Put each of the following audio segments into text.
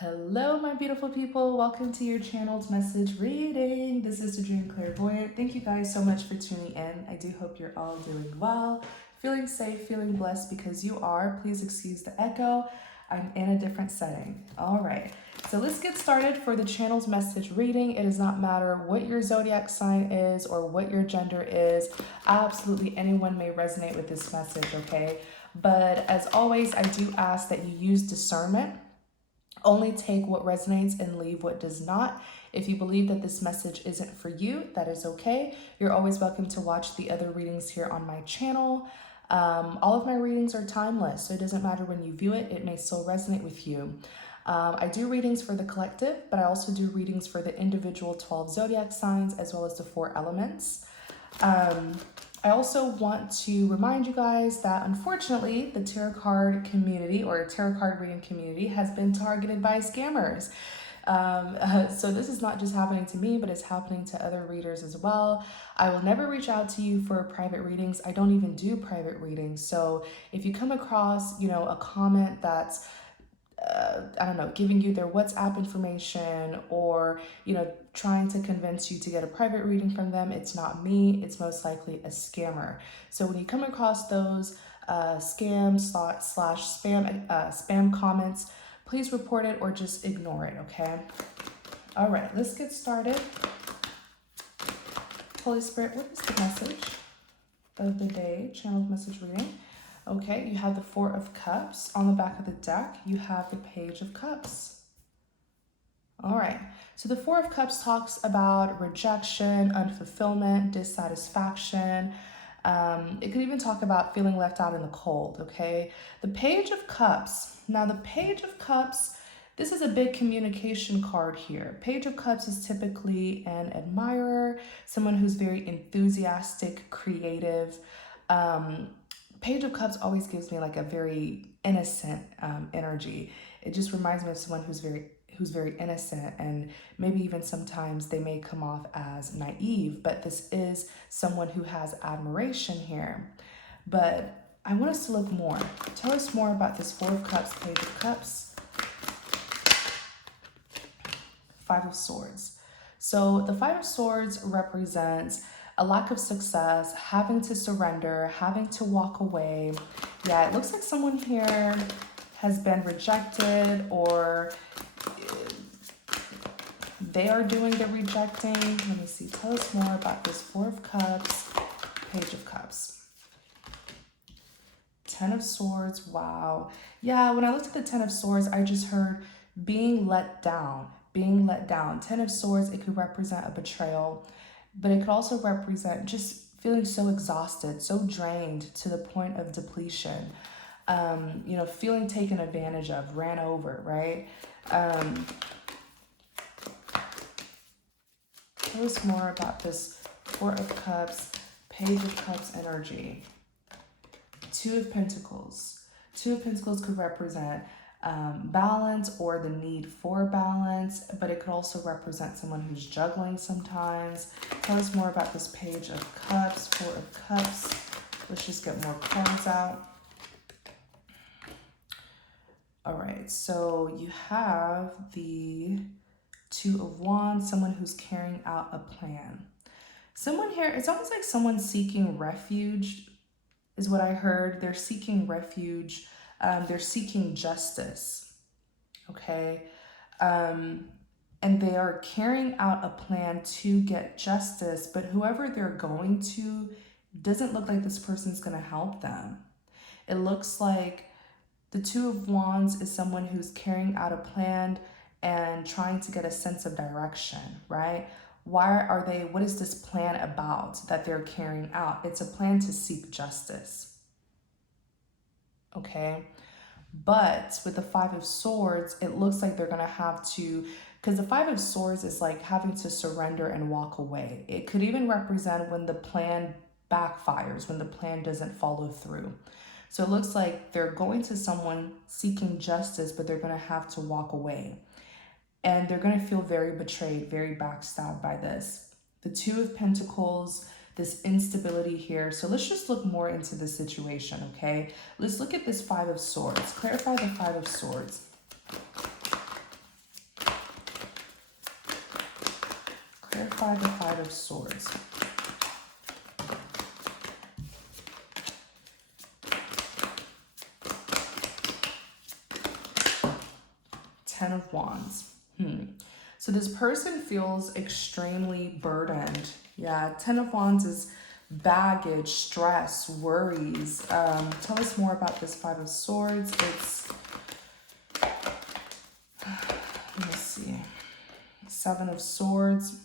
Hello, my beautiful people. Welcome to your channel's message reading. This is the Dream Clairvoyant. Thank you guys so much for tuning in. I do hope you're all doing well, feeling safe, feeling blessed because you are. Please excuse the echo. I'm in a different setting. All right, so let's get started for the channel's message reading. It does not matter what your zodiac sign is or what your gender is. Absolutely anyone may resonate with this message, okay? But as always, I do ask that you use discernment. Only take what resonates and leave what does not. If you believe that this message isn't for you, that is okay. You're always welcome to watch the other readings here on my channel. All of my readings are timeless, so it doesn't matter when you view it, it may still resonate with you. I do readings for the collective, but I also do readings for the individual 12 zodiac signs as well as the 4 elements. I also want to remind you guys that unfortunately the tarot card community or tarot card reading community has been targeted by scammers. So this is not just happening to me, but it's happening to other readers as well. I will never reach out to you for private readings. I don't even do private readings. So if you come across, a comment that's I don't know, giving you their WhatsApp information or, trying to convince you to get a private reading from them, it's not me, it's most likely a scammer. So when you come across those scam slash spam comments, please report it or just ignore it, okay? All right, let's get started. Holy Spirit, what is the message of the day? Channeled message reading. Okay, you have the 4 of Cups. On the back of the deck, you have the Page of Cups. All right, so the 4 of Cups talks about rejection, unfulfillment, dissatisfaction. It could even talk about feeling left out in the cold, okay? The Page of Cups. Now, the Page of Cups, this is a big communication card here. Page of Cups is typically an admirer, someone who's very enthusiastic, creative. Page of Cups always gives me like a very innocent energy. It just reminds me of someone who's very innocent, and maybe even sometimes they may come off as naive, but this is someone who has admiration here. But I want us to look more. Tell us more about this 4 of Cups, Page of Cups, 5 of Swords. So the 5 of Swords represents a lack of success, having to surrender, having to walk away. Yeah, it looks like someone here has been rejected or they are doing the rejecting. Let me see. Tell us more about this 4 of Cups, Page of Cups. 10 of Swords. Wow. Yeah, when I looked at the 10 of Swords, I just heard being let down. Being let down. 10 of Swords, it could represent a betrayal, but it could also represent just feeling so exhausted, so drained to the point of depletion. Feeling taken advantage of, ran over, right? Tell us more about this 4 of Cups, Page of Cups energy. 2 of Pentacles. 2 of Pentacles could represent balance or the need for balance, but it could also represent someone who's juggling sometimes. Tell us more about this Page of Cups, 4 of Cups. Let's just get more cards out. All right, so you have the 2 of Wands, someone who's carrying out a plan. Someone here, it's almost like someone seeking refuge is what I heard. They're seeking refuge. They're seeking justice, okay? And they are carrying out a plan to get justice, but whoever they're going to doesn't look like this person's going to help them. It looks like the 2 of Wands is someone who's carrying out a plan and trying to get a sense of direction, right? What is this plan about that they're carrying out? It's a plan to seek justice, okay? But with the 5 of Swords, it looks like they're gonna have to, because the 5 of Swords is like having to surrender and walk away. It could even represent when the plan backfires, when the plan doesn't follow through. So it looks like they're going to someone seeking justice, but they're gonna have to walk away. And they're going to feel very betrayed, very backstabbed by this. The 2 of Pentacles, this instability here. So let's just look more into the situation, okay? Let's look at this 5 of Swords. Clarify the 5 of Swords. Clarify the Five of Swords. Ten of Wands. So this person feels extremely burdened. Yeah, Ten of Wands is baggage, stress, worries. Tell us more about this Five of Swords. It's, let me see, Seven of Swords.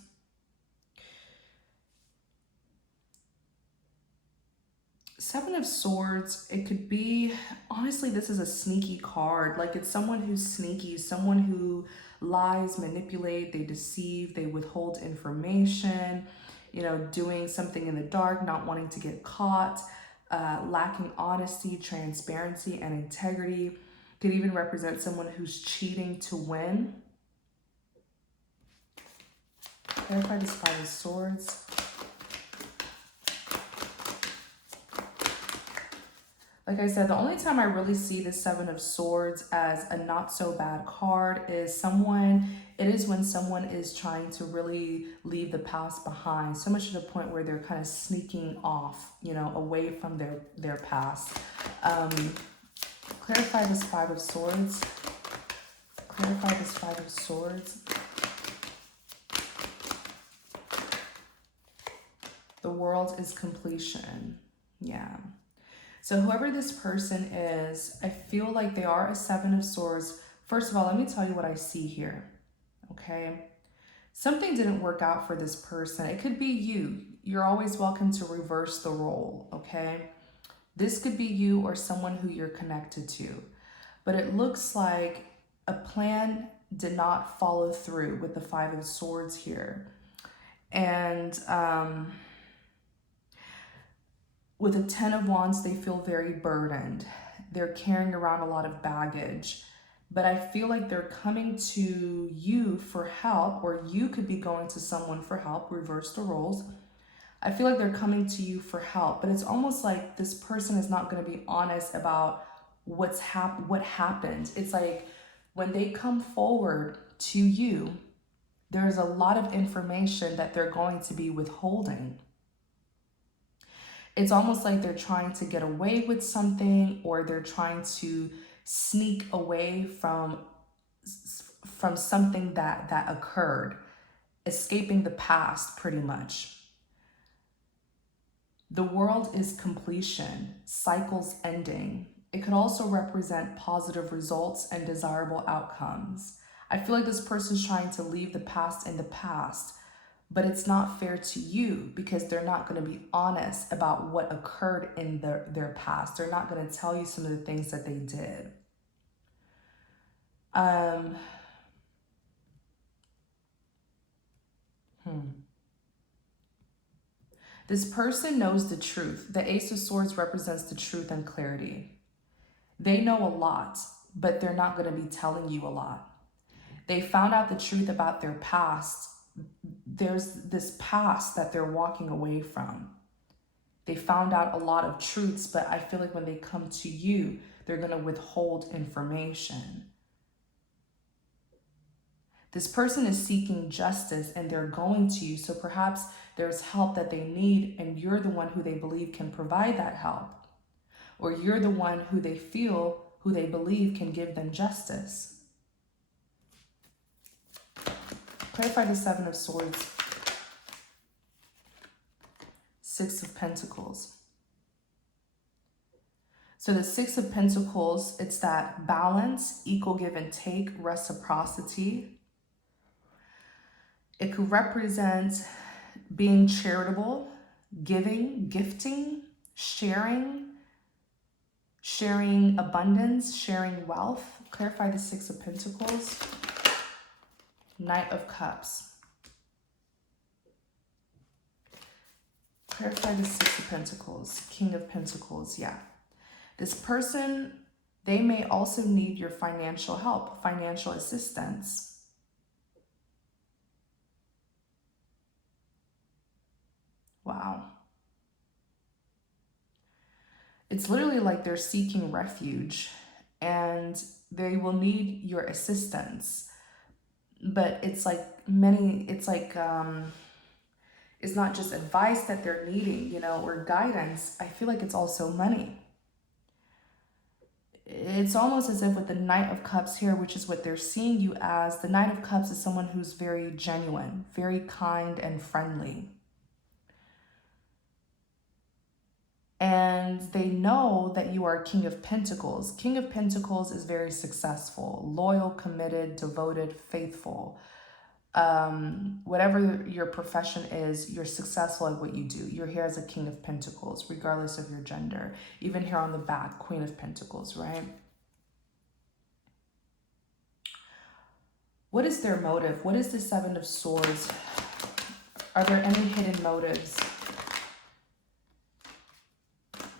Seven of Swords, it could be, honestly, this is a sneaky card. Like, it's someone who's sneaky, someone who lies, manipulate, they deceive, they withhold information, you know, doing something in the dark, not wanting to get caught, lacking honesty, transparency, and integrity. Could even represent someone who's cheating to win. Clarify this Five of Swords. Like I said, the only time I really see the Seven of Swords as a not so bad card is when someone is trying to really leave the past behind, so much to the point where they're kind of sneaking off, you know, away from their past. Clarify this Five of Swords. Clarify this Five of Swords. The world is completion. Yeah. So whoever this person is, I feel like they are a Seven of Swords. First of all, let me tell you what I see here, okay? Something didn't work out for this person. It could be you. You're always welcome to reverse the role, okay? This could be you or someone who you're connected to. But it looks like a plan did not follow through with the Five of Swords here. And with the Ten of Wands, they feel very burdened. They're carrying around a lot of baggage, but I feel like they're coming to you for help, or you could be going to someone for help, reverse the roles. I feel like they're coming to you for help, but it's almost like this person is not going to be honest about what happened. It's like when they come forward to you, there's a lot of information that they're going to be withholding. It's almost like they're trying to get away with something, or they're trying to sneak away from something that occurred, escaping the past pretty much. The world is completion, cycles ending. It could also represent positive results and desirable outcomes. I feel like this person's trying to leave the past in the past, but it's not fair to you because they're not going to be honest about what occurred in their past. They're not going to tell you some of the things that they did. This person knows the truth. The Ace of Swords represents the truth and clarity. They know a lot, but they're not going to be telling you a lot. They found out the truth about their past. There's this past that they're walking away from. They found out a lot of truths, but I feel like when they come to you, they're going to withhold information. This person is seeking justice and they're going to you. So perhaps there's help that they need and you're the one who they believe can provide that help. Or you're the one who they believe can give them justice. Clarify the Seven of Swords. Six of Pentacles. So the Six of Pentacles, it's that balance, equal give and take, reciprocity. It could represent being charitable, giving, gifting, sharing abundance, sharing wealth. Clarify the Six of Pentacles. Knight of Cups. Clarify the Six of Pentacles. King of Pentacles, yeah. This person, they may also need your financial help, financial assistance. Wow. It's literally like they're seeking refuge and they will need your assistance. But it's like is not just advice that they're needing, you know, or guidance. I feel like it's also money. It's almost as if with the Knight of Cups here, which is what they're seeing you as, the Knight of Cups is someone who's very genuine, very kind and friendly. And they know that you are King of Pentacles. King of Pentacles is very successful, loyal, committed, devoted, faithful. Whatever your profession is, you're successful at what you do. You're here as a King of Pentacles, regardless of your gender. Even here on the back, Queen of Pentacles, right? What is their motive? What is the Seven of Swords? Are there any hidden motives?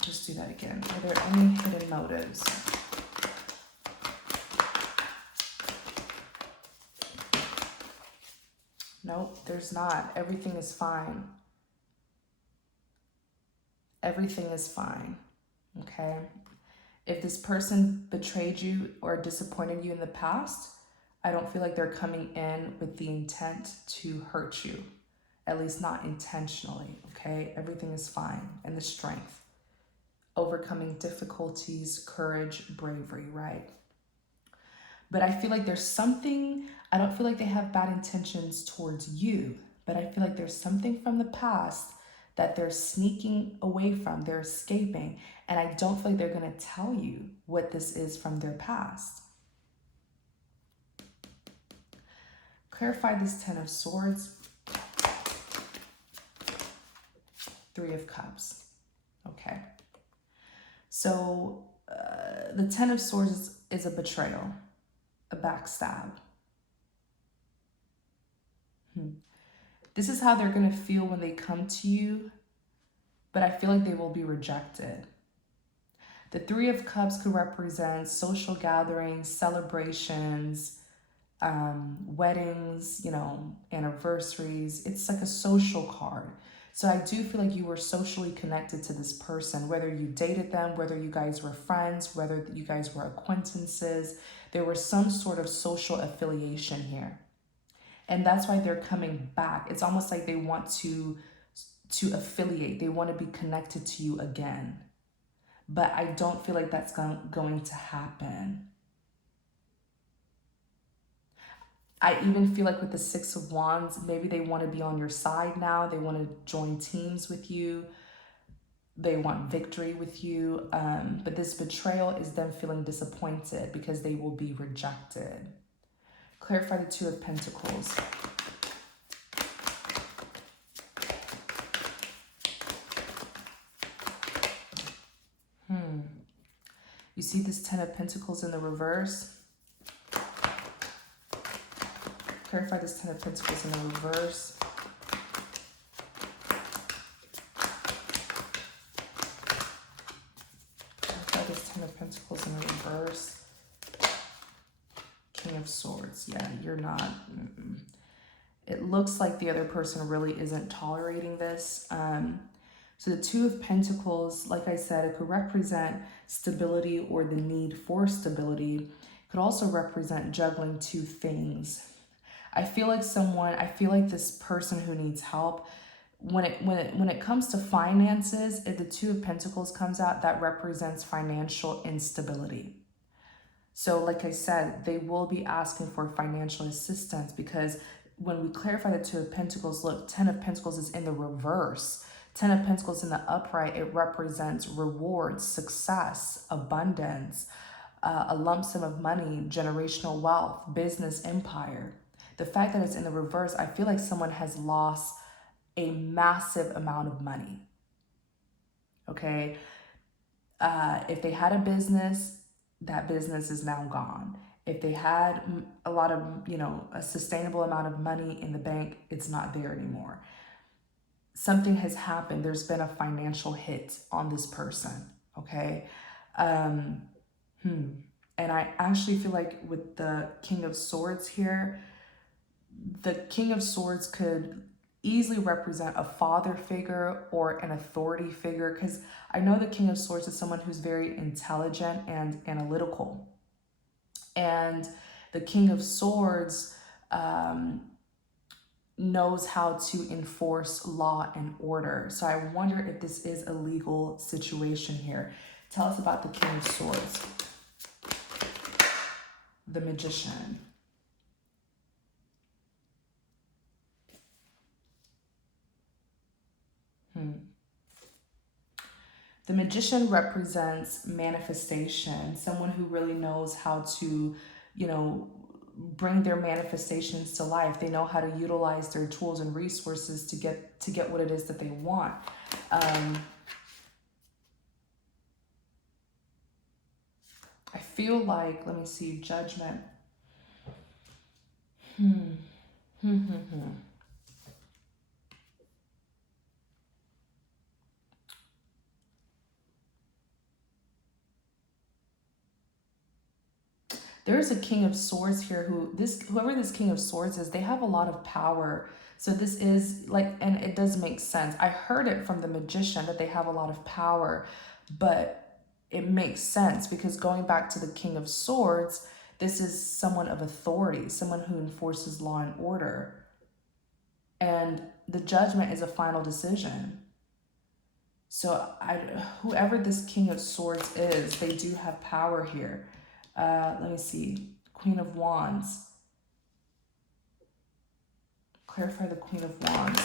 Just do that again. Are there any hidden motives? Nope, there's not. Everything is fine. Everything is fine, okay? If this person betrayed you or disappointed you in the past, I don't feel like they're coming in with the intent to hurt you, at least not intentionally, okay? Everything is fine. And the strength, overcoming difficulties, courage, bravery, right? But I feel like there's something, I don't feel like they have bad intentions towards you, but I feel like there's something from the past that they're sneaking away from, they're escaping, and I don't feel like they're gonna tell you what this is from their past. Clarify this Ten of Swords. Three of Cups. Okay. So the Ten of Swords is a betrayal, a backstab. This is how they're going to feel when they come to you, but I feel like they will be rejected. The Three of Cups could represent social gatherings, celebrations, weddings, you know, anniversaries. It's like a social card. So I do feel like you were socially connected to this person, whether you dated them, whether you guys were friends, whether you guys were acquaintances. There was some sort of social affiliation here. And that's why they're coming back. It's almost like they want to affiliate. They want to be connected to you again. But I don't feel like that's going to happen. I even feel like with the Six of Wands, maybe they want to be on your side now. They want to join teams with you. They want victory with you. But this betrayal is them feeling disappointed because they will be rejected. Clarify the Two of Pentacles. You see this Ten of Pentacles in the reverse? Clarify this Ten of Pentacles in the reverse. Clarify this Ten of Pentacles in the reverse. King of Swords. Yeah, you're not. It looks like the other person really isn't tolerating this. So the Two of Pentacles, like I said, it could represent stability or the need for stability. It could also represent juggling two things. I feel like this person who needs help, when it comes to finances, if the Two of Pentacles comes out, that represents financial instability. So like I said, they will be asking for financial assistance because when we clarify the Two of Pentacles, look, Ten of Pentacles is in the reverse. Ten of Pentacles in the upright, it represents rewards, success, abundance, a lump sum of money, generational wealth, business empire. The fact that it's in the reverse, I feel like someone has lost a massive amount of money. Okay? If they had a business, that business is now gone. If they had a lot of, a sustainable amount of money in the bank, it's not there anymore. Something has happened. There's been a financial hit on this person, okay? And I actually feel like with the King of Swords here, the King of Swords could easily represent a father figure or an authority figure, because I know the King of Swords is someone who's very intelligent and analytical. And the King of Swords, knows how to enforce law and order. So I wonder if this is a legal situation here. Tell us about the King of Swords. The Magician. The Magician represents manifestation, someone who really knows how to, you know, bring their manifestations to life. They know how to utilize their tools and resources to get what it is that they want. I feel like, let me see, Judgment. There's a King of Swords here whoever this King of Swords is, they have a lot of power. So this is like, and it does make sense. I heard it from the Magician that they have a lot of power, but it makes sense because going back to the King of Swords, this is someone of authority, someone who enforces law and order. And the Judgment is a final decision. So whoever this King of Swords is, they do have power here. Let me see. Queen of Wands. Clarify the Queen of Wands.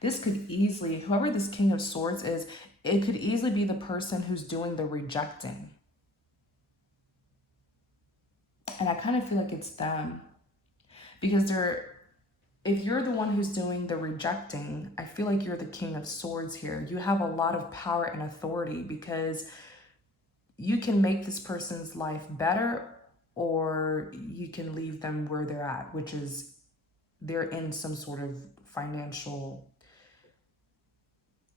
This could easily, whoever this King of Swords is, it could easily be the person who's doing the rejecting. And I kind of feel like it's them. Because if you're the one who's doing the rejecting, I feel like you're the King of Swords here. You have a lot of power and authority because you can make this person's life better or you can leave them where they're at, which is they're in some sort of financial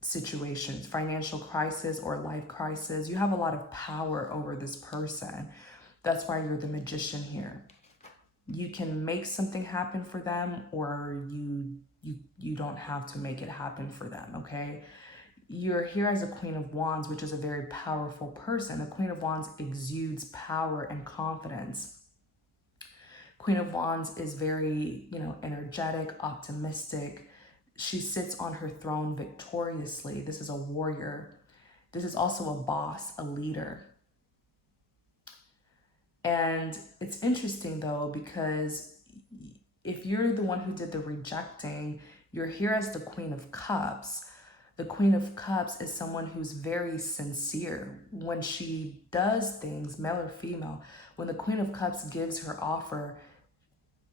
situations, financial crisis or life crisis. You have a lot of power over this person. That's why you're the Magician here. You can make something happen for them or you don't have to make it happen for them, okay? You're here as a Queen of Wands, which is a very powerful person. The Queen of Wands exudes power and confidence. Queen of Wands is very, energetic, optimistic. She sits on her throne victoriously. This is a warrior. This is also a boss, a leader. And it's interesting though, because if you're the one who did the rejecting, you're here as the Queen of Cups. The Queen of Cups is someone who's very sincere. When she does things, male or female, when the Queen of Cups gives her offer,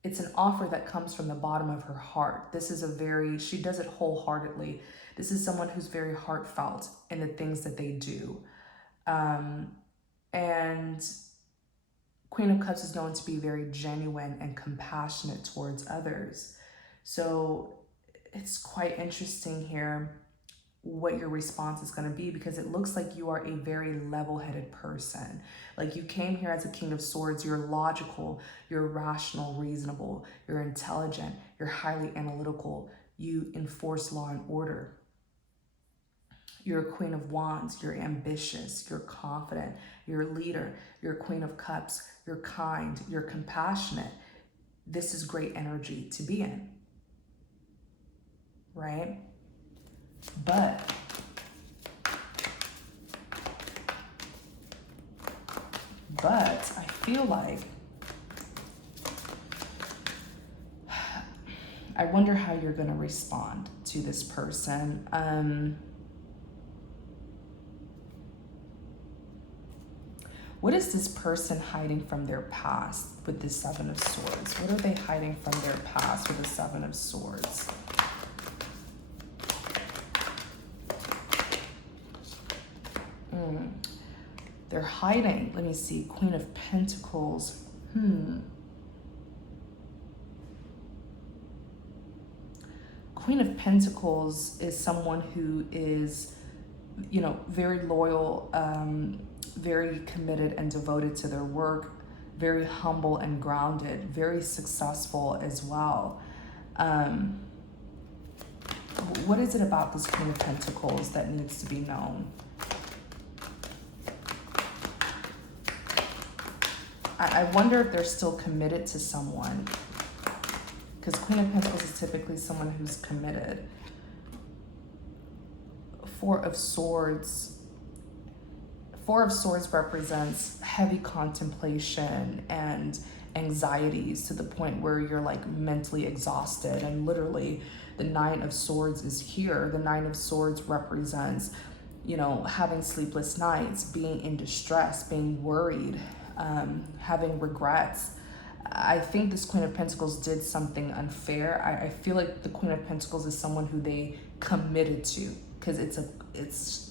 it's an offer that comes from the bottom of her heart. She does it wholeheartedly. This is someone who's very heartfelt in the things that they do. And Queen of Cups is known to be very genuine and compassionate towards others. So it's quite interesting here what your response is going to be, because it looks like you are a very level-headed person. Like you came here as a King of Swords. You're logical, you're rational, reasonable, you're intelligent, you're highly analytical, you enforce law and order. You're a Queen of Wands, you're ambitious, you're confident, you're a leader, you're a Queen of Cups, you're kind, you're compassionate. This is great energy to be in, right? But I feel like, I wonder how you're going to respond to this person. What is this person hiding from their past with the Seven of Swords? What are they hiding from their past with the Seven of Swords? They're hiding. Let me see. Queen of Pentacles. Queen of Pentacles is someone who is, very loyal, very committed and devoted to their work, very humble and grounded, very successful as well. What is it about this Queen of Pentacles that needs to be known? I wonder if they're still committed to someone, because Queen of Pentacles is typically someone who's committed. Four of Swords represents heavy contemplation and anxieties to the point where you're like mentally exhausted. And literally the Nine of Swords is here. The Nine of Swords represents, you know, having sleepless nights, being in distress, being worried, having regrets. I think this Queen of Pentacles did something unfair. I feel like the Queen of Pentacles is someone who they committed to, because it's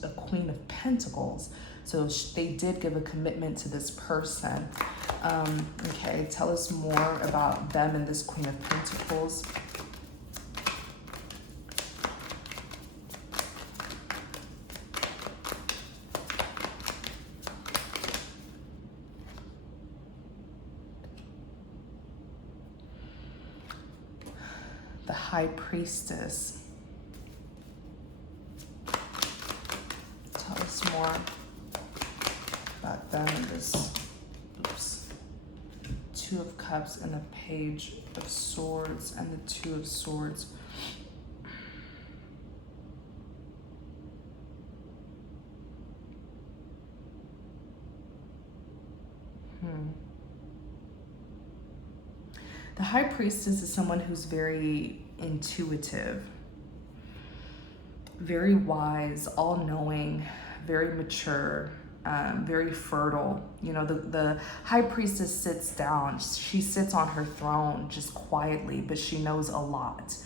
a Queen of Pentacles. So they did give a commitment to this person. Okay, tell us more about them and this Queen of Pentacles. The High Priestess. Tell us more about them and this, Two of Cups and the Page of Swords and the Two of Swords. The High Priestess is someone who's very intuitive, very wise, all-knowing, very mature, very fertile. You know, the High Priestess sits down. She sits on her throne just quietly, but she knows a lot.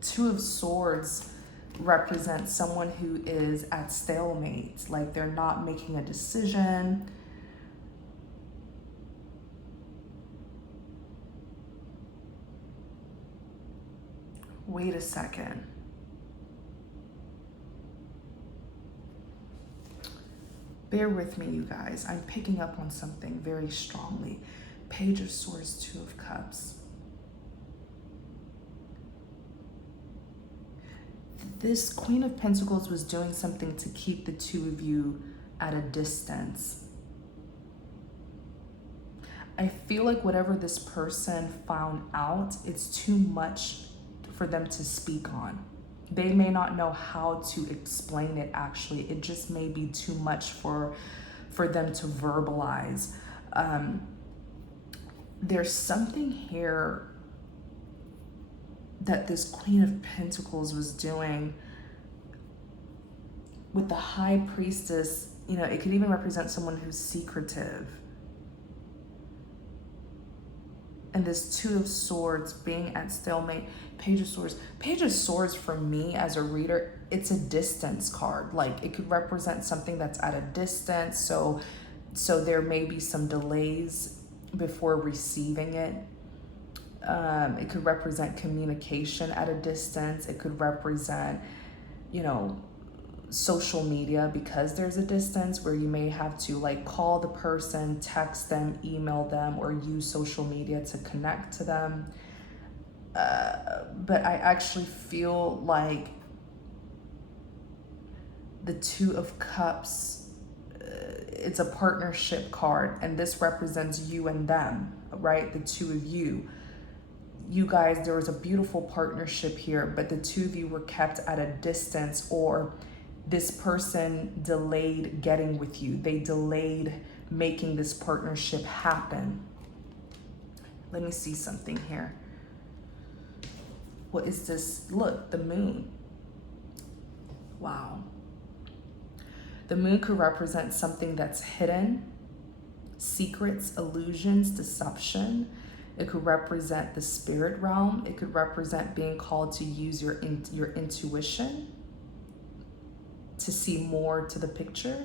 Two of Swords represents someone who is at stalemate, like they're not making a decision. Wait a second. Bear with me, you guys. I'm picking up on something very strongly. Page of Swords, Two of Cups. This Queen of Pentacles was doing something to keep the two of you at a distance. I feel like whatever this person found out, it's too much for them to speak on. They may not know how to explain it actually. It just may be too much for them to verbalize. There's something here that this Queen of Pentacles was doing with the High Priestess. You know, it could even represent someone who's secretive. And this Two of Swords being at stalemate, Page of Swords. Page of Swords for me as a reader, it's a distance card. Like it could represent something that's at a distance. So there may be some delays before receiving it. It could represent communication at a distance. It could represent, you know, social media, because there's a distance where you may have to like call the person, text them, email them, or use social media to connect to them. But I actually feel like the Two of Cups, it's a partnership card, and this represents you and them, right? The two of you. You guys, there was a beautiful partnership here, but the two of you were kept at a distance, or this person delayed getting with you. They delayed making this partnership happen. Let me see something here. What is this? Look, the Moon. Wow. The Moon could represent something that's hidden, secrets, illusions, deception. It could represent the spirit realm. It could represent being called to use your intuition to see more to the picture.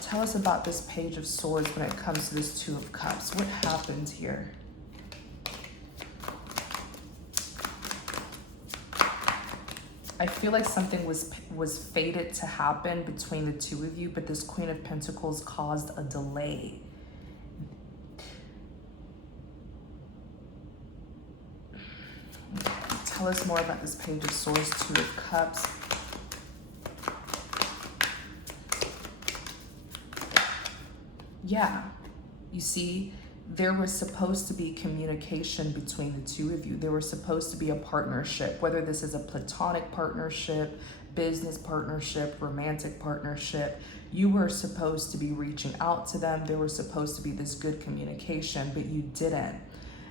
Tell us about this Page of Swords when it comes to this Two of Cups. What happened here? I feel like something was fated to happen between the two of you, but this Queen of Pentacles caused a delay. Tell us more about this Page of Swords, Two of Cups. Yeah, you see, there was supposed to be communication between the two of you. There was supposed to be a partnership, whether this is a platonic partnership, business partnership, romantic partnership. You were supposed to be reaching out to them. There was supposed to be this good communication, but you didn't.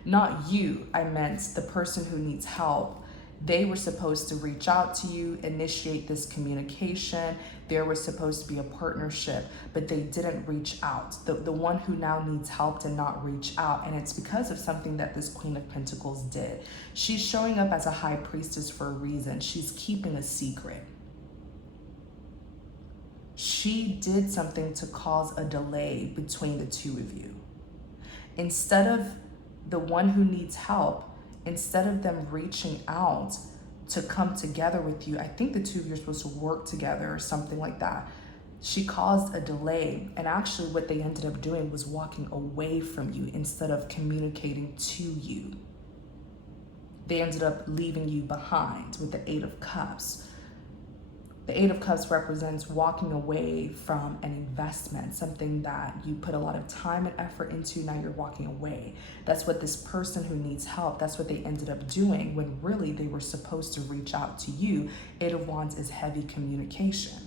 Not you, I meant the person who needs help. They were supposed to reach out to you, initiate this communication. There was supposed to be a partnership, but they didn't reach out. The one who now needs help did not reach out, and it's because of something that this Queen of Pentacles did. She's showing up as a high priestess for a reason. She's keeping a secret. She did something to cause a delay between the two of you. Instead of the one who needs help, instead of them reaching out to come together with you, I think the two of you are supposed to work together or something like that. She caused a delay, and actually what they ended up doing was walking away from you instead of communicating to you. They ended up leaving you behind with the Eight of Cups. The Eight of Cups represents walking away from an investment, something that you put a lot of time and effort into, now you're walking away. That's what this person who needs help, that's what they ended up doing when really they were supposed to reach out to you. Eight of Wands is heavy communication.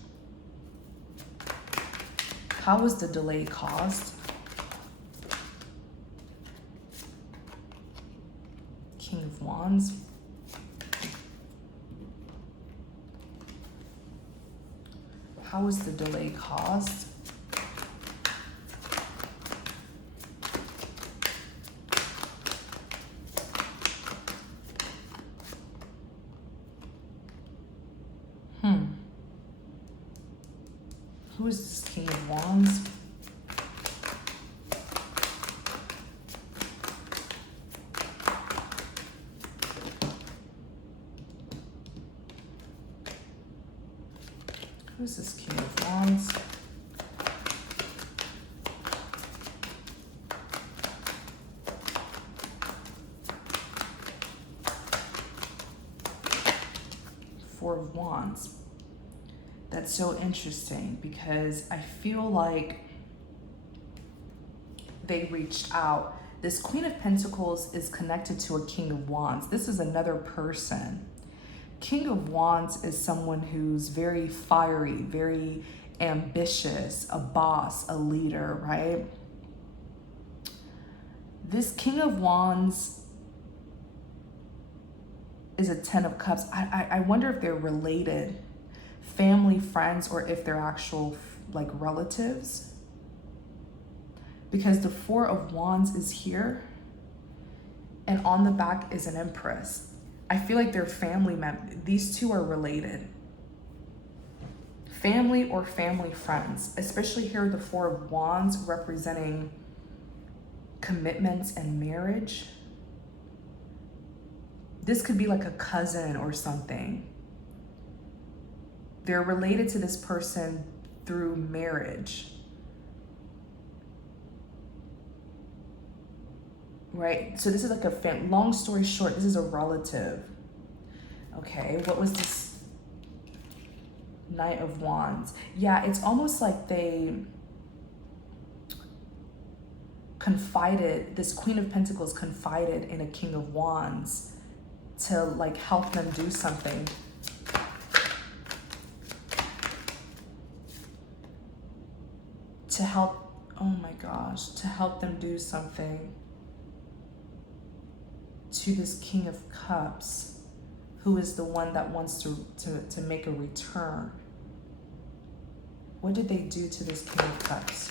How was the delay caused? King of Wands. How was the delay caused? Who is this King of Wands? Who's this King of Wands? Four of Wands. That's so interesting because I feel like they reached out. This Queen of Pentacles is connected to a King of Wands. This is another person. King of Wands is someone who's very fiery, very ambitious, a boss, a leader, right? This King of Wands is a Ten of Cups. I wonder if they're related, family, friends, or if they're actual like relatives. Because the Four of Wands is here and on the back is an Empress. I feel like they're family members. These two are related. Family or family friends, especially here the Four of Wands representing commitments and marriage. This could be like a cousin or something. They're related to this person through marriage. Right? So this is like a long story short, this is a relative. Okay, what was this Knight of Wands? Yeah, it's almost like they confided, this Queen of Pentacles confided in a King of Wands to like help them do something. To help, oh my gosh, to help them do something to this King of Cups, who is the one that wants to make a return. What did they do to this King of Cups?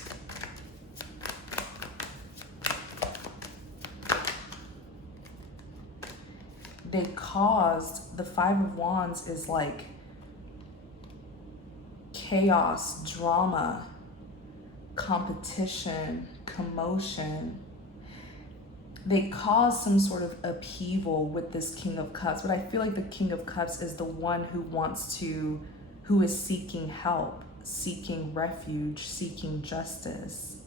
They caused, the Five of Wands is like chaos, drama, competition, commotion. They cause some sort of upheaval with this King of Cups, but I feel like the King of Cups is the one who is seeking help, seeking refuge, seeking justice.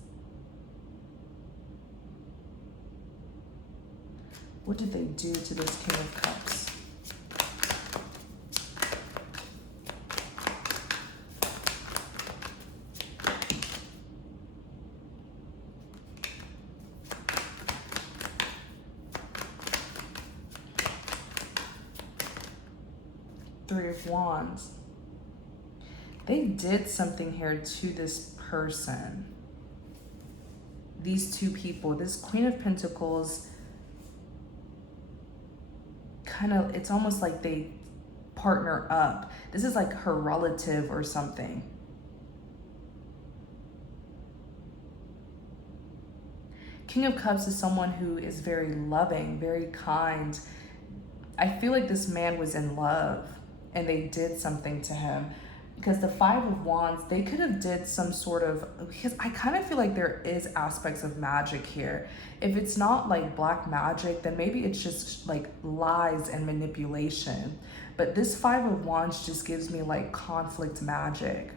What did they do to this King of Cups? Wands. They did something here to this person. These two people, this Queen of Pentacles, it's almost like they partner up. This is like her relative or something. King of Cups is someone who is very loving, very kind. I feel like this man was in love and they did something to him. Because the Five of Wands, they could have did some sort of, because I kind of feel like there is aspects of magic here. If it's not like black magic, then maybe it's just like lies and manipulation. But this Five of Wands just gives me like conflict magic.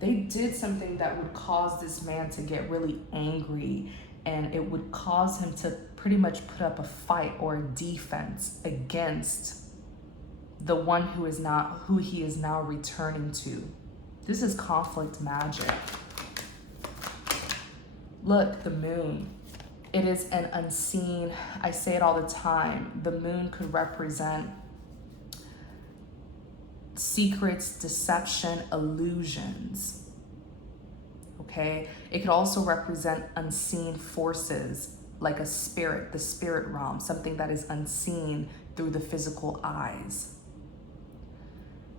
They did something that would cause this man to get really angry, and it would cause him to pretty much put up a fight or a defense against the one who he is now returning to. This is conflict magic. Look, the moon. It is an unseen, I say it all the time, the moon could represent secrets, deception, illusions. Okay, it could also represent unseen forces, like a spirit, the spirit realm, something that is unseen through the physical eyes.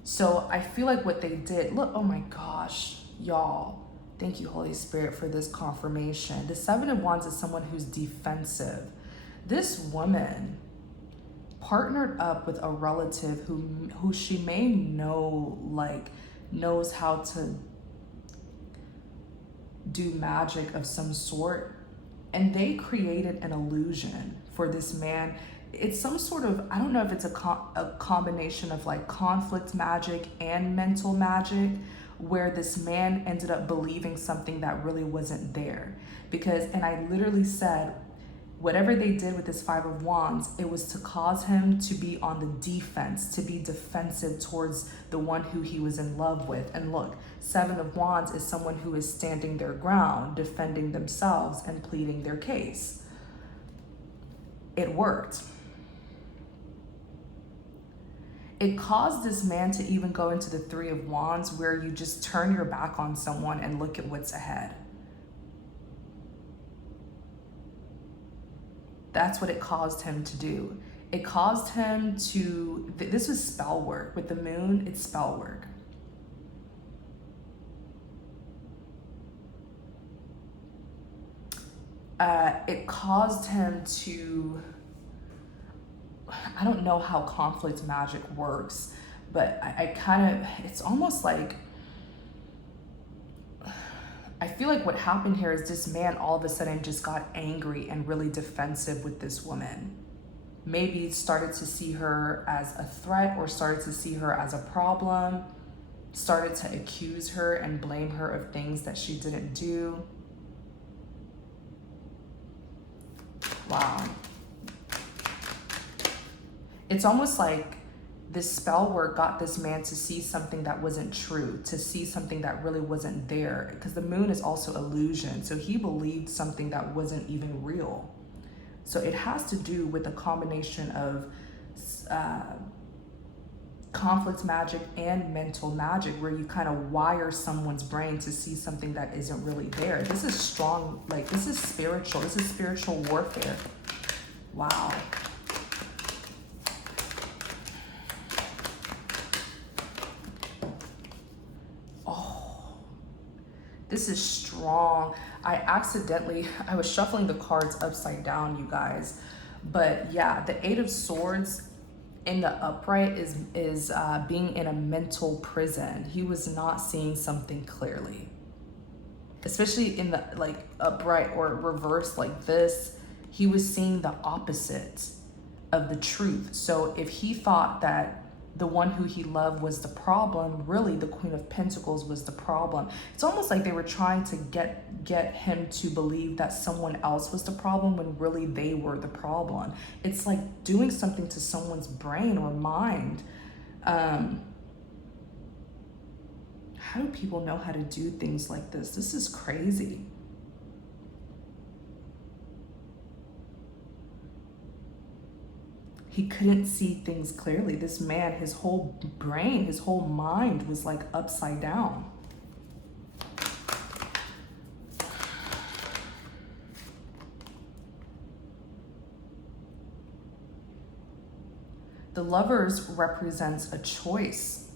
So I feel like what they did, look, oh my gosh, y'all, thank you, Holy Spirit, for this confirmation. The Seven of Wands is someone who's defensive. This woman partnered up with a relative who she may know, like, knows how to do magic of some sort, and they created an illusion for this man. It's some sort of, I don't know if it's a combination of like conflict magic and mental magic, where this man ended up believing something that really wasn't there. Because, and I literally said, whatever they did with this Five of Wands, it was to cause him to be on the defense, to be defensive towards the one who he was in love with. And look, Seven of Wands is someone who is standing their ground, defending themselves and pleading their case. It worked. It caused this man to even go into the Three of Wands, where you just turn your back on someone and look at what's ahead. That's what it caused him to do. It caused him to, this was spell work. With the moon, it's spell work. It caused him to, I don't know how conflict magic works, but I kind of, it's almost like, I feel like what happened here is this man all of a sudden just got angry and really defensive with this woman. Maybe started to see her as a threat, or started to see her as a problem, started to accuse her and blame her of things that she didn't do. Wow. It's almost like this spell work got this man to see something that wasn't true, to see something that really wasn't there, because the moon is also illusion. So he believed something that wasn't even real. So it has to do with a combination of conflict magic and mental magic, where you kind of wire someone's brain to see something that isn't really there. This is strong, like this is spiritual. This is spiritual warfare. Wow. This is strong. I was shuffling the cards upside down, you guys. But yeah, the Eight of Swords in the upright is being in a mental prison. He was not seeing something clearly. Especially in the like upright or reverse like this, he was seeing the opposite of the truth. So if he thought that the one who he loved was the problem, really the Queen of Pentacles was the problem. It's almost like they were trying to get him to believe that someone else was the problem, when really they were the problem. It's like doing something to someone's brain or mind. How do people know how to do things like this? This is crazy. He couldn't see things clearly. This man, his whole brain, his whole mind was like upside down. The Lovers represents a choice.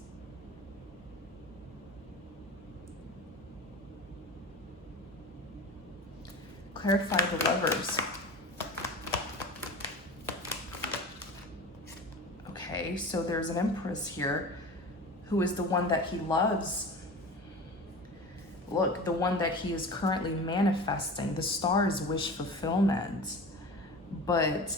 Clarify the Lovers. Okay, so there's an Empress here who is the one that he loves. Look, the one that he is currently manifesting. The stars wish fulfillment. But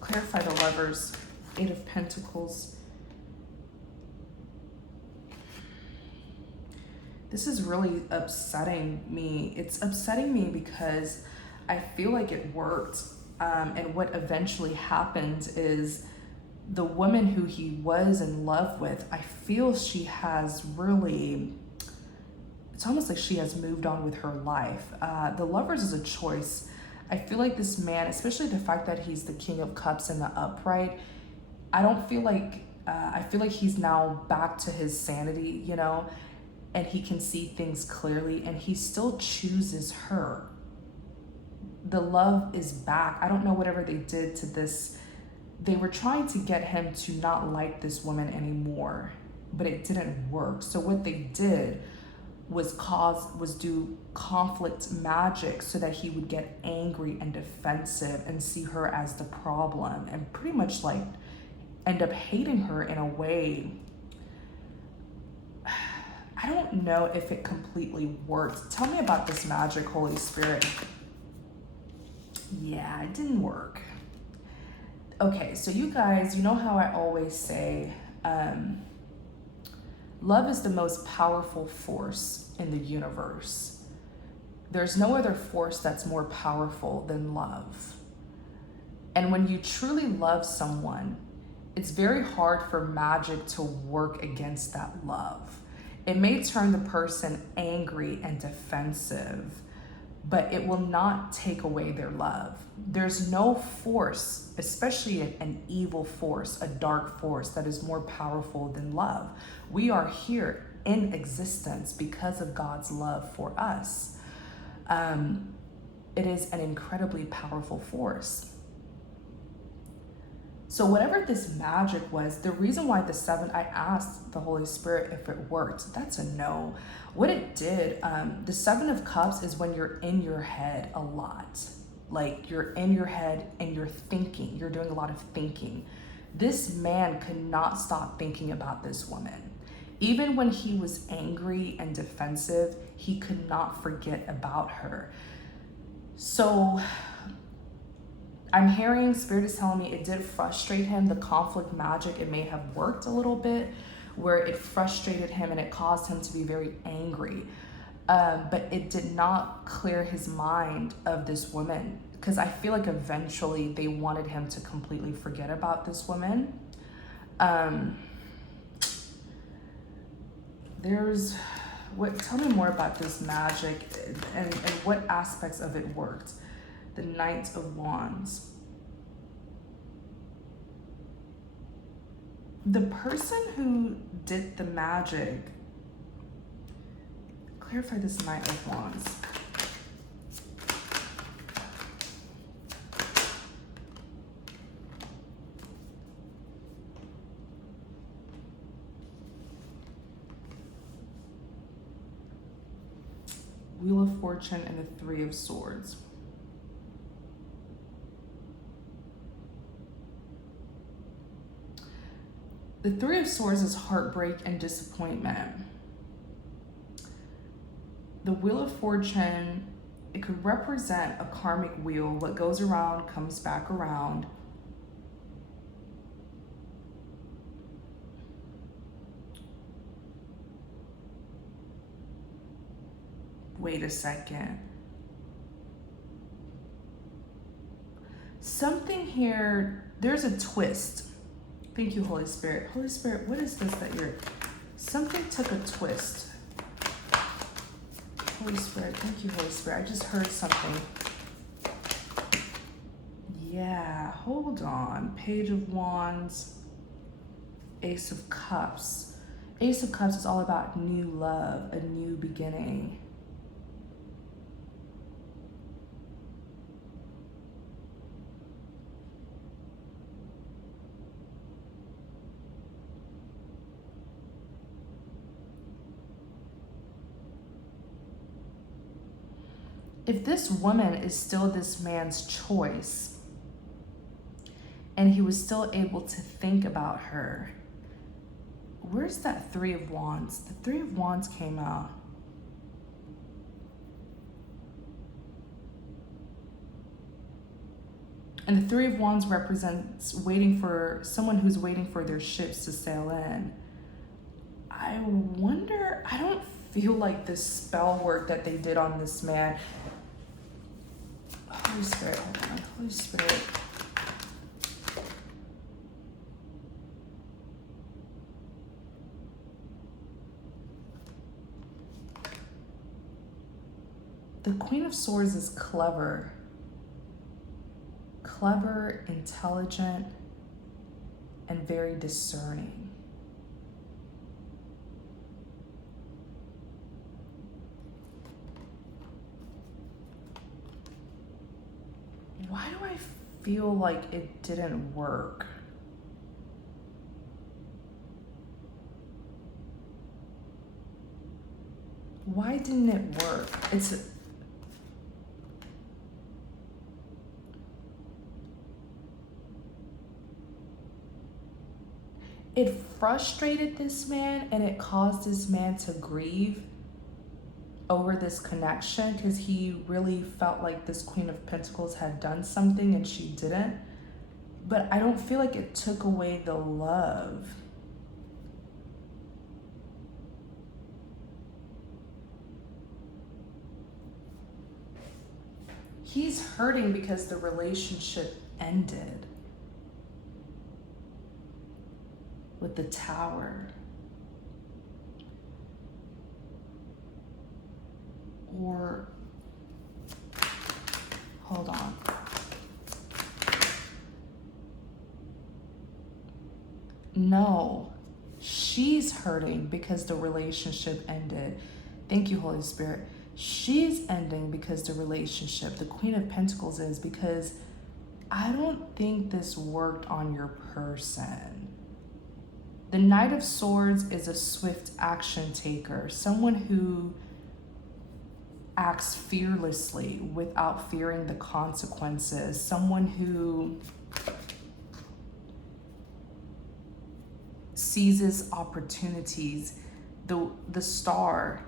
clarify the Lovers. Eight of Pentacles. This is really upsetting me. It's upsetting me because I feel like it worked. And what eventually happened is the woman who he was in love with, I feel she has really, it's almost like she has moved on with her life. The Lovers is a choice. I feel like this man, especially the fact that he's the King of Cups in the upright, I feel like he's now back to his sanity, you know, and he can see things clearly and he still chooses her. The love is back. I don't know whatever they did to this. They were trying to get him to not like this woman anymore, but it didn't work. So what they did was do conflict magic so that he would get angry and defensive and see her as the problem and pretty much like end up hating her in a way. I don't know if it completely worked. Tell me about this magic, Holy Spirit. Yeah, it didn't work. Okay, so you guys, you know how I always say, love is the most powerful force in the universe. There's no other force that's more powerful than love. And when you truly love someone, it's very hard for magic to work against that love. It may turn the person angry and defensive, but it will not take away their love. There's no force, especially an evil force, a dark force, that is more powerful than love. We are here in existence because of God's love for us. It is an incredibly powerful force. So whatever this magic was, the reason why the 7, I asked the Holy Spirit if it worked. That's a no. What it did, the 7 of Cups is when you're in your head a lot. Like you're in your head and you're thinking, you're doing a lot of thinking. This man could not stop thinking about this woman. Even when he was angry and defensive, he could not forget about her. So I'm hearing, Spirit is telling me it did frustrate him. The conflict magic, it may have worked a little bit where it frustrated him and it caused him to be very angry. But it did not clear his mind of this woman, because I feel like eventually they wanted him to completely forget about this woman. Tell me more about this magic and what aspects of it worked. The Knight of Wands. The person who did the magic, clarify this Knight of Wands. Wheel of Fortune and the 3 of Swords. The 3 of Swords is heartbreak and disappointment. The Wheel of Fortune, it could represent a karmic wheel. What goes around comes back around. Wait a second. Something here, there's a twist. Thank you, Holy Spirit. Holy Spirit, what is this that something took a twist. Holy Spirit. Thank you, Holy Spirit. I just heard something. Yeah, hold on. Page of Wands, Ace of Cups. Ace of Cups is all about new love, a new beginning. If this woman is still this man's choice, and he was still able to think about her, where's that Three of Wands? The Three of Wands came out. And the Three of Wands represents waiting for someone who's waiting for their ships to sail in. I wonder, I don't feel like this spell work that they did on this man. Holy Spirit, hold on. Holy Spirit. The Queen of Swords is clever. Clever, intelligent, and very discerning. Why do I feel like it didn't work? Why didn't it work? It frustrated this man, and it caused this man to grieve over this connection because he really felt like this Queen of Pentacles had done something and she didn't. But I don't feel like it took away the love. He's hurting because the relationship ended with the Tower. Or, hold on. No, she's hurting because the relationship ended. Thank you, Holy Spirit. She's ending because the relationship, the Queen of Pentacles, is because I don't think this worked on your person. The Knight of Swords is a swift action taker, someone who acts fearlessly without fearing the consequences, someone who seizes opportunities. The Star,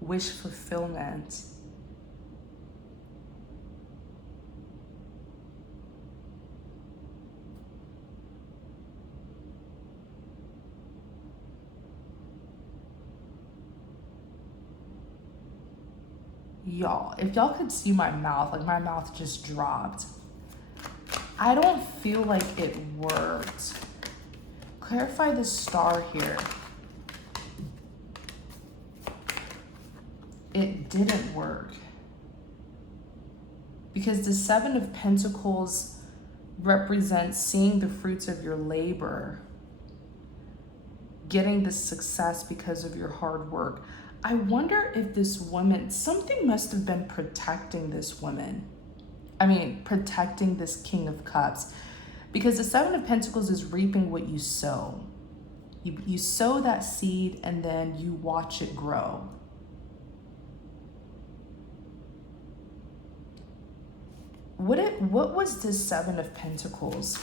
wish fulfillment. Y'all, if y'all could see my mouth, like my mouth just dropped. I don't feel like it worked. Clarify the Star here. It didn't work. Because the Seven of Pentacles represents seeing the fruits of your labor, getting the success because of your hard work. I wonder if this woman, something must have been protecting this woman. I mean, protecting this King of Cups. Because the Seven of Pentacles is reaping what you sow. You sow that seed and then you watch it grow. What was this Seven of Pentacles?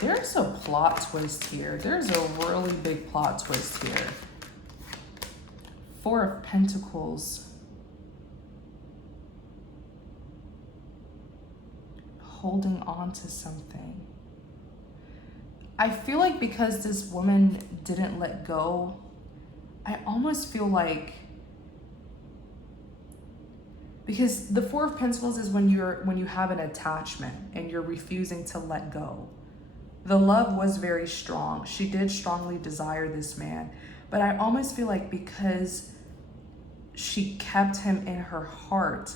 There's a plot twist here. There's a really big plot twist here. Four of Pentacles. Holding on to something. I feel like because this woman didn't let go, I almost feel like Because the Four of Pentacles is when you have an attachment and you're refusing to let go. The love was very strong. She did strongly desire this man. But I almost feel like because she kept him in her heart,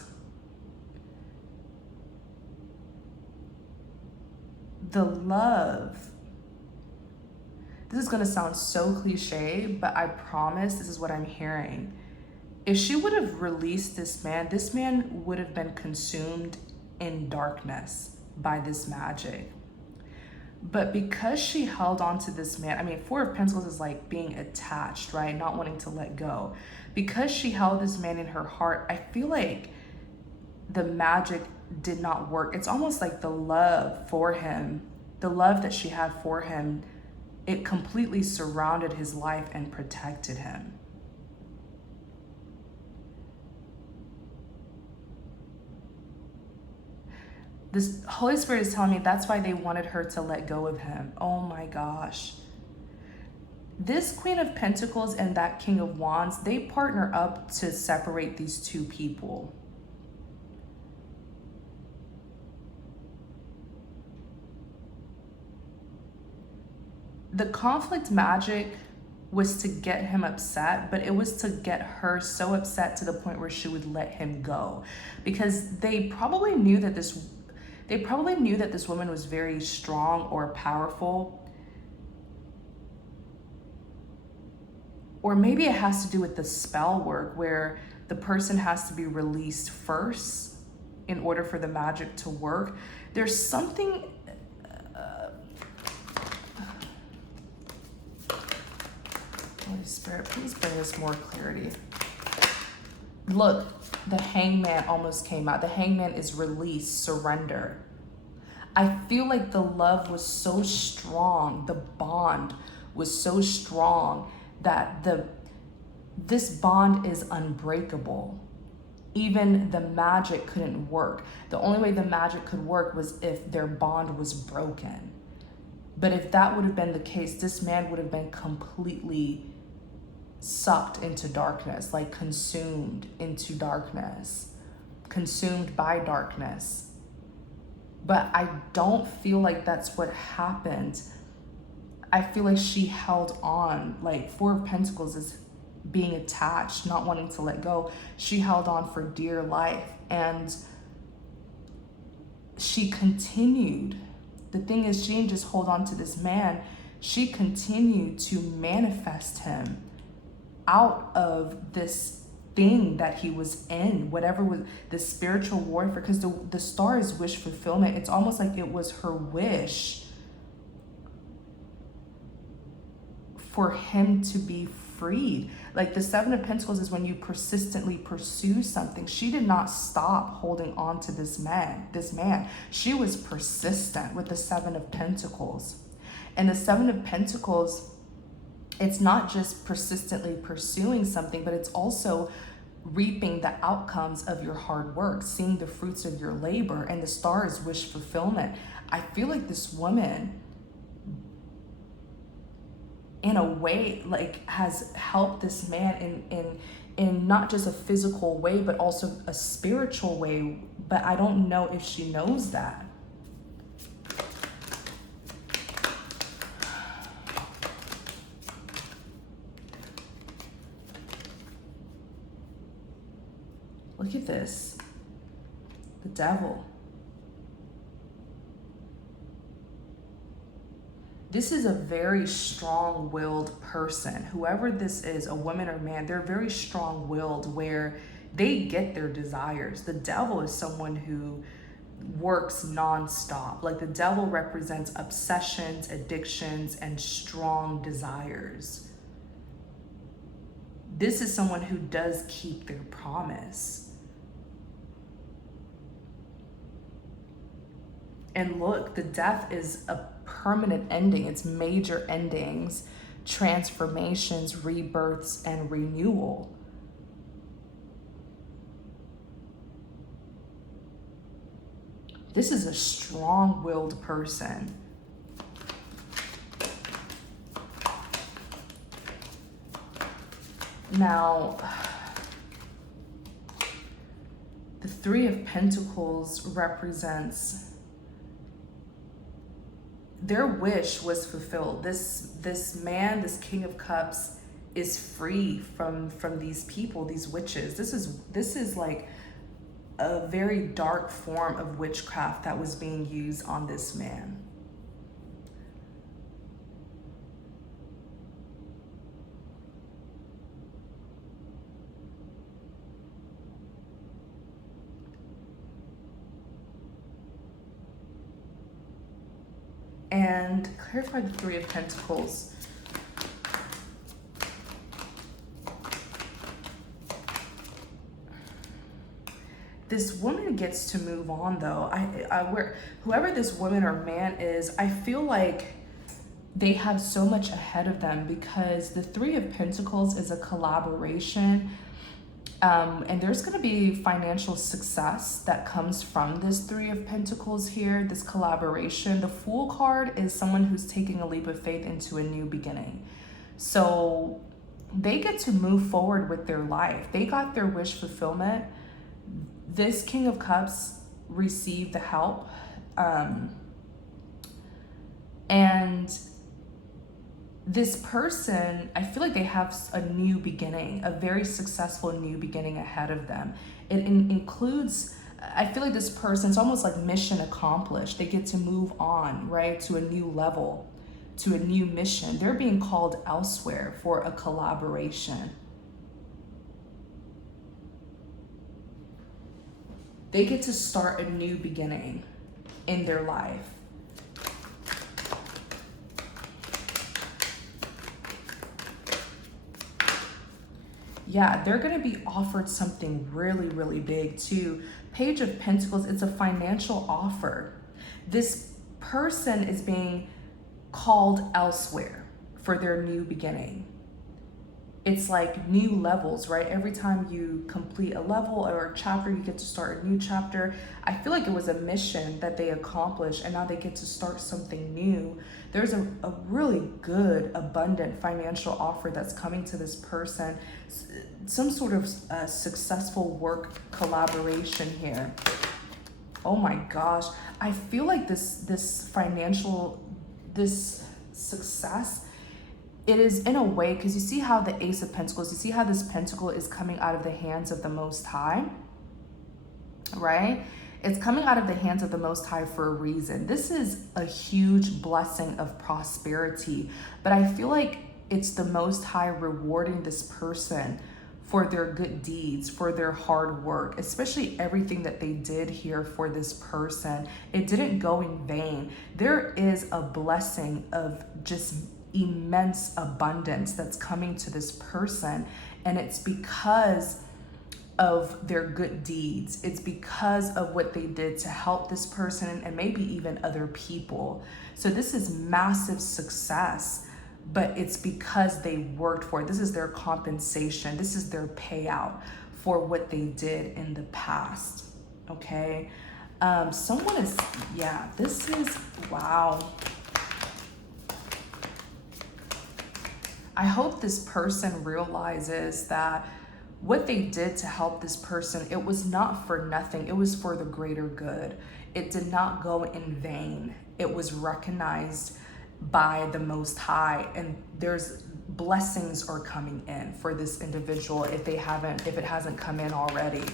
the love, this is going to sound so cliche, but I promise this is what I'm hearing. If she would have released this man would have been consumed in darkness by this magic. But because she held on to this man, I mean, Four of Pentacles is like being attached, right? Not wanting to let go. Because she held this man in her heart, I feel like the magic did not work. It's almost like the love for him, the love that she had for him, it completely surrounded his life and protected him. This Holy Spirit is telling me that's why they wanted her to let go of him. Oh my gosh. This Queen of Pentacles and that King of Wands, they partner up to separate these two people. The conflict magic was to get him upset, but it was to get her so upset to the point where she would let him go. Because they probably knew that this woman was very strong or powerful. Or maybe it has to do with the spell work where the person has to be released first in order for the magic to work. There's something... Holy Spirit, please bring us more clarity. Look, the Hangman almost came out. The Hangman is release, surrender. I feel like the love was so strong, the bond was so strong that this bond is unbreakable. Even the magic couldn't work. The only way the magic could work was if their bond was broken. But if that would have been the case, this man would have been completely sucked into darkness, like consumed into darkness, consumed by darkness. But I don't feel like that's what happened. I feel like she held on, like Four of Pentacles is being attached, not wanting to let go. She held on for dear life and she continued. The thing is, she didn't just hold on to this man. She continued to manifest him out of this thing that he was in, whatever was the spiritual warfare, because the star is wish fulfillment. It's almost like it was her wish for him to be freed. Like the Seven of Pentacles is when you persistently pursue something. She did not stop holding on to this man. She was persistent with the Seven of Pentacles. And the Seven of Pentacles, it's not just persistently pursuing something, but it's also reaping the outcomes of your hard work, seeing the fruits of your labor, and the star is wish fulfillment. I feel like this woman, in a way, like has helped this man in not just a physical way, but also a spiritual way. But I don't know if she knows that. Look at this. The devil. This is a very strong-willed person. Whoever this is, a woman or man, they're very strong-willed where they get their desires. The devil is someone who works nonstop. Like the devil represents obsessions, addictions, and strong desires. This is someone who does keep their promise. And look, the death is a permanent ending. It's major endings, transformations, rebirths, and renewal. This is a strong-willed person. Now, the Three of Pentacles represents their wish was fulfilled. This man, this King of Cups, is free from these people, these witches. This is like a very dark form of witchcraft that was being used on this man. And clarify the Three of Pentacles. This woman gets to move on though. Whoever this woman or man is, I feel like they have so much ahead of them, because the Three of Pentacles is a collaboration. And there's going to be financial success that comes from this Three of Pentacles here, this collaboration. The Fool card is someone who's taking a leap of faith into a new beginning. So they get to move forward with their life. They got their wish fulfillment. This King of Cups received the help. And this person, I feel like they have a new beginning, a very successful new beginning ahead of them. It includes, I feel like this person, it's almost like mission accomplished. They get to move on, right, to a new level, to a new mission. They're being called elsewhere for a collaboration. They get to start a new beginning in their life. Yeah, they're going to be offered something really, really big too. Page of Pentacles, it's a financial offer. This person is being called elsewhere for their new beginning. It's like new levels, right? Every time you complete a level or a chapter, you get to start a new chapter. I feel like it was a mission that they accomplished, and now they get to start something new. There's a really good, abundant financial offer that's coming to this person. Some sort of successful work collaboration here. Oh my gosh. I feel like this success, it is in a way, because you see how the Ace of Pentacles, you see how this pentacle is coming out of the hands of the Most High, right? It's coming out of the hands of the Most High for a reason. This is a huge blessing of prosperity, but I feel like it's the Most High rewarding this person for their good deeds, for their hard work, especially everything that they did here for this person. It didn't go in vain. There is a blessing of just immense abundance that's coming to this person, and it's because of their good deeds. It's because of what they did to help this person and maybe even other people. So this is massive success, but it's because they worked for it. This is their compensation. This is their payout for what they did in the past. Okay. Someone is, yeah, this is, wow. I hope this person realizes that what they did to help this person, it was not for nothing. It was for the greater good. It did not go in vain. It was recognized by the Most High, and there's blessings are coming in for this individual if it hasn't come in already.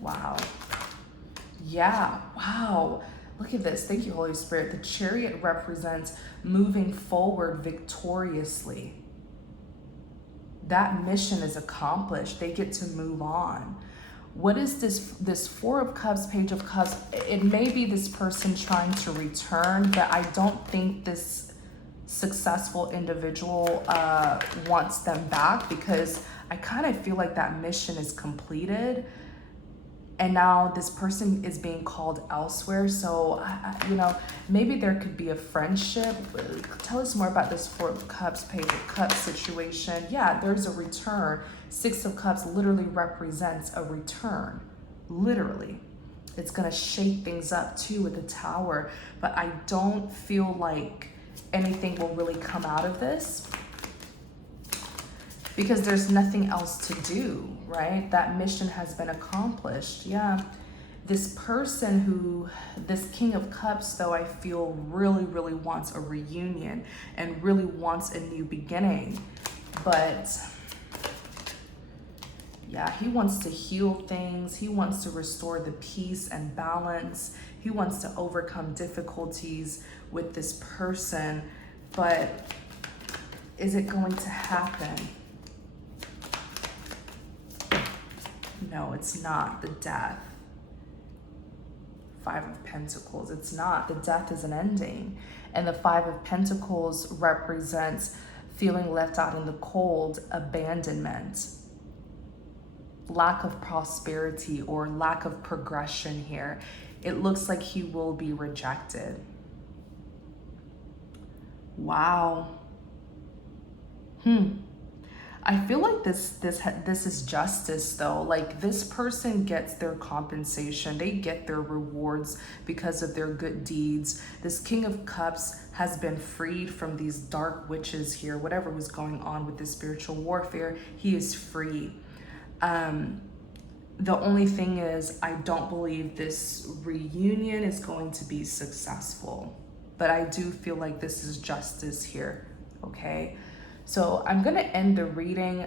Wow. Yeah, wow. Look at this. Thank you, Holy Spirit. The Chariot represents moving forward victoriously. That mission is accomplished. They get to move on. What is this Four of Cups, Page of Cups? It may be this person trying to return, but I don't think this successful individual wants them back, because I kind of feel like that mission is completed. And now this person is being called elsewhere. So, you know, maybe there could be a friendship. Tell us more about this Four of Cups, Page of Cups situation. Yeah, there's a return. Six of Cups literally represents a return. Literally. It's going to shake things up too with the Tower. But I don't feel like anything will really come out of this, because there's nothing else to do, right? That mission has been accomplished. Yeah. This person who, this King of Cups, though, I feel really, really wants a reunion and really wants a new beginning. But yeah, he wants to heal things. He wants to restore the peace and balance. He wants to overcome difficulties with this person. But is it going to happen? No, it's not. The Death. Five of Pentacles. It's not. The Death is an ending. And the Five of Pentacles represents feeling left out in the cold, abandonment, lack of prosperity or lack of progression here. It looks like he will be rejected. Wow. I feel like this is justice, though. Like, this person gets their compensation. They get their rewards because of their good deeds. This King of Cups has been freed from these dark witches here. Whatever was going on with this spiritual warfare, he is free. The only thing is, I don't believe this reunion is going to be successful. But I do feel like this is justice here, okay? So I'm going to end the reading.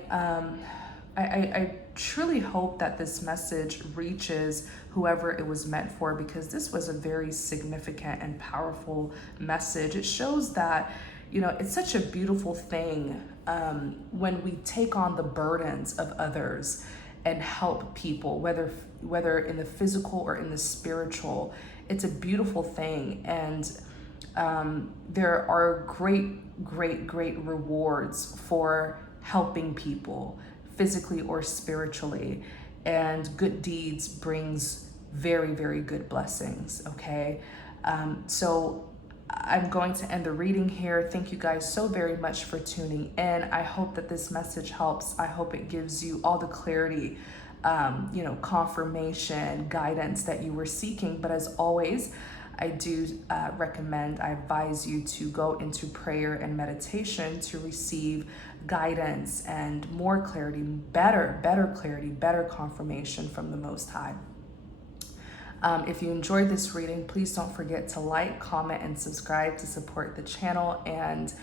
I truly hope that this message reaches whoever it was meant for, because this was a very significant and powerful message. It shows that, you know, it's such a beautiful thing when we take on the burdens of others and help people, whether in the physical or in the spiritual. It's a beautiful thing. And there are great rewards for helping people physically or spiritually, and good deeds brings very good blessings. Okay, so I'm going to end the reading here. Thank you guys so very much for tuning in. I hope that this message helps. I hope it gives you all the clarity, you know, confirmation, guidance that you were seeking. But as always, I do recommend, I advise you to go into prayer and meditation to receive guidance and more clarity, better clarity, better confirmation from the Most High. If you enjoyed this reading, please don't forget to like, comment, and subscribe to support the channel. And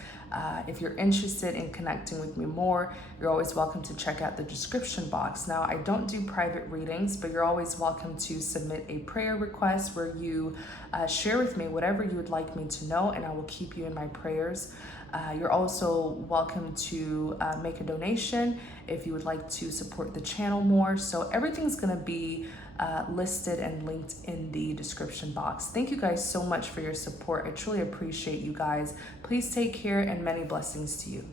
if you're interested in connecting with me more, you're always welcome to check out the description box. Now, I don't do private readings, but you're always welcome to submit a prayer request where you share with me whatever you would like me to know, and I will keep you in my prayers. You're also welcome to make a donation if you would like to support the channel more. So everything's gonna be listed and linked in the description box. Thank you guys so much for your support. I truly appreciate you guys. Please take care, and many blessings to you.